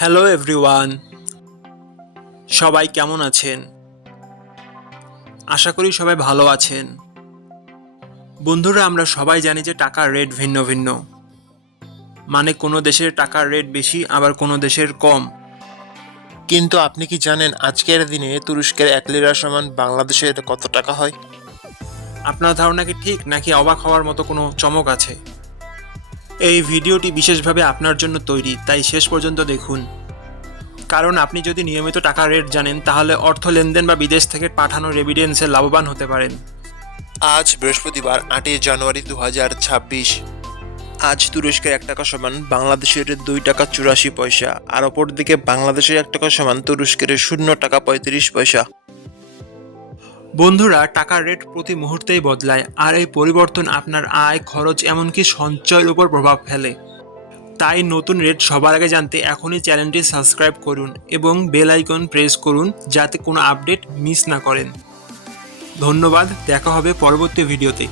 Hello everyone, সবাই কেমন আছেন? আশা করি সবাই ভালো আছেন। বন্ধুরা, আমরা সবাই জানি যে টাকার রেট ভিন্ন ভিন্ন। মানে কোনো দেশের টাকার রেট বেশি, আবার কোনো দেশের কম। কিন্তু আপনি কি জানেন আজকের দিনে তুরস্কের 1 লিরা সমান বাংলাদেশের কত টাকা হয়? আপনার ধারণা কি ঠিক, নাকি অবাক হওয়ার মতো কোনো চমক আছে? এই ভিডিওটি বিশেষভাবে আপনার জন্য তৈরি, তাই শেষ পর্যন্ত দেখুন। কারণ আপনি যদি নিয়মিত টাকার রেট জানেন, তাহলে অর্থ লেনদেন বা বিদেশ থেকে পাঠানো রেমিটেন্সে লাভবান হতে পারেন। আজ বৃহস্পতিবার 8ই জানুয়ারি 2026। আজ তুরস্কের 1 টাকা সমান বাংলাদেশের 2 টাকা 84 পয়সা, আর অপরদিকে বাংলাদেশের 1 টাকা সমান তুরস্কের 0 টাকা 35 পয়সা। বন্ধুরা, টাকার রেট প্রতি মুহূর্তেই বদলায়, আর এই পরিবর্তন আপনার আয়, খরচ, এমনকি সঞ্চয়ের উপর প্রভাব ফেলে। তাই নতুন রেট সবার আগে জানতে এখনই চ্যানেলটি সাবস্ক্রাইব করুন এবং বেল আইকন প্রেস করুন, যাতে কোনো আপডেট মিস না করেন। ধন্যবাদ, দেখা হবে পরবর্তী ভিডিওতে।